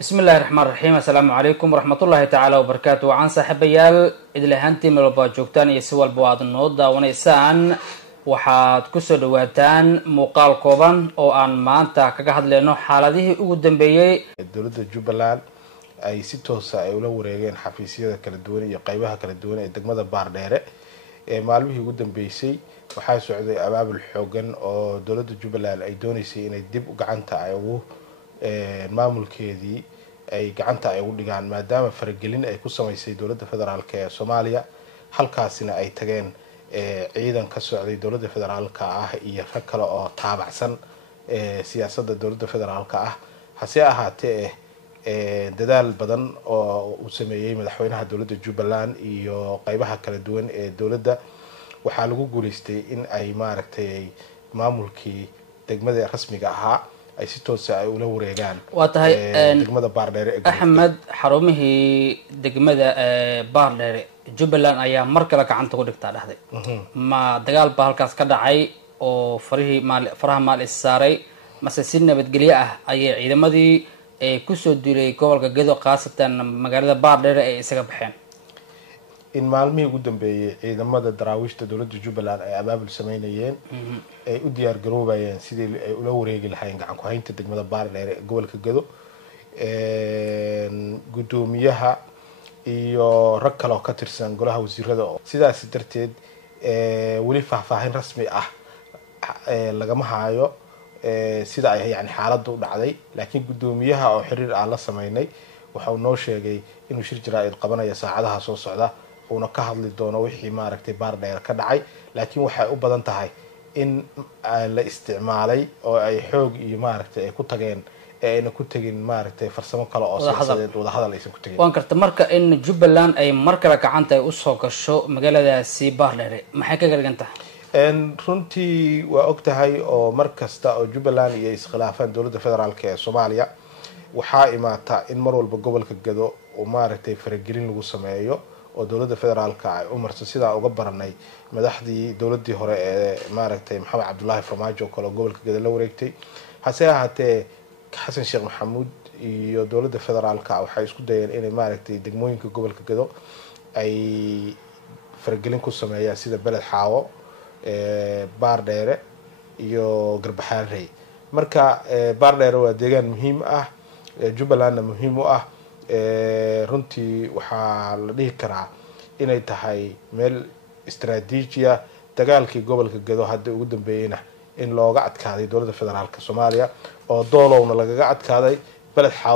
بسم الله الرحمن الرحيم. السلام عليكم ورحمة الله تعالى وبركاته. وعن صاحبيال إذا هانتي من الباجوكتان يسوى البواد النوضة ونيسان waxaad ku soo dhawaataan muuqaal kooban oo aan maanta kaga hadlayno xaaladihii ugu dambeeyay dawladda Jubbaland ay si toos ah ula wareegeen xafiisyada kala duwan iyo qaybaha kala duwan ee degmada Baardheere ee maalmihii ugu dambeysay waxaa socday abaabul xoogan oo dawladda Jubbaland ay doonaysay inay dib u gacanta ay ugu maamulkeedii ay gacanta ay ugu dhigaan maadaama faragelin ay ku sameysay dawladda federaalka ee Soomaaliya halkaasina ay tageen ciidan ka socday dawladda federaalka ah iyo rag kale oo taabacsan siyaasadda dawladda federaalka ah hase ahaatee dadaal badan oo uu sameeyay madaxweynaha dawladda Jubbaland iyo qaybaha kala duwan ee dawladda waxaa lagu guuleystay in ay maaragtay maamulkii degmada rasmiga ahaa ay si toos ah ula wareegaan degmada Baardheere Axmed xarumihii degmada Baardheere Jubbaland ayaa mar kale gacanta ku dhigtaa dhaxday ma dagaal ba halkaas ka dhacay oo faraha maal saaray mase si nabadgelyo ah ayay ciidamadii ku soo diray gobolka Gedo qaasatan magaalada Baardheere ay isaga baxeen in maalmihii ugu dambeeyay ciidamada daraawiishta dawladda Jubbaland ay abaabul sameynayeen ay u diyaar garoobayeen sidii ay ula wareegi lahaayeen gacan ku haynta degmada Baardheere gobolka Gedo gudoomiyaha iyo rag kale oo ka tirsan golaha wasiirada sidaas darteed wali faahfaahin rasmi ah lagama haayo sida ay yani xaaladdu u dhacday laakiin gudoomiyaha oo xiriir aan la sameynay waxa uu noo sheegay inuu shir jaraa'id qabanayo saacadaha soo socda uuna ka hadli doono wixii maaragtay Baardheere ka dhacay laakiin waxay u badan tahay in la isticmaalay oo ay xoog iyo maaragtay ay ku tageen ayna ku tagin maaragtay farsamo kale oo siyaasadeed wada hadal aysan ku tagin waan karta marka in Jubbaland ay mar kale gacanta ay u soo gasho magaaladaasi Baardheere maxay ka gargantaa runtii waa ogtahay oo mar kasta oo Jubbaland iyo iskhilaafan dawladda federaalka ee Soomaaliya waxaa imaata in mar walba gobolka Gedo oo maaragtay faragelin lagu sameeyo oo dawladda federaalka ay u marso sida uga baranay madaxdii dawladdii hore ee maaragtay Maxamed Cabdullaahi Farmaajo oo kale gobolka Gedo la wareegtay hase ahaatee Xasan Sheekh Maxamuud iyo dawladda federaalka waxay isku dayeen inay maaragtay degmooyinka gobolka Gedo ay faragelin ku sameeyaan sida Beled Xaawo Baardheere iyo Garbaxaarey marka Baardheere waa deegaan muhiim ah Jubbalandna muhiim u ah runtii waxaa la dhihi karaa inay tahay meel istiraatiiji ah dagaalkii gobolka Gedo hadda ugu dambeeyayna in looga adkaaday dawladda federaalka Soomaaliya oo doolowna lagaga adkaaday Beled Xaawo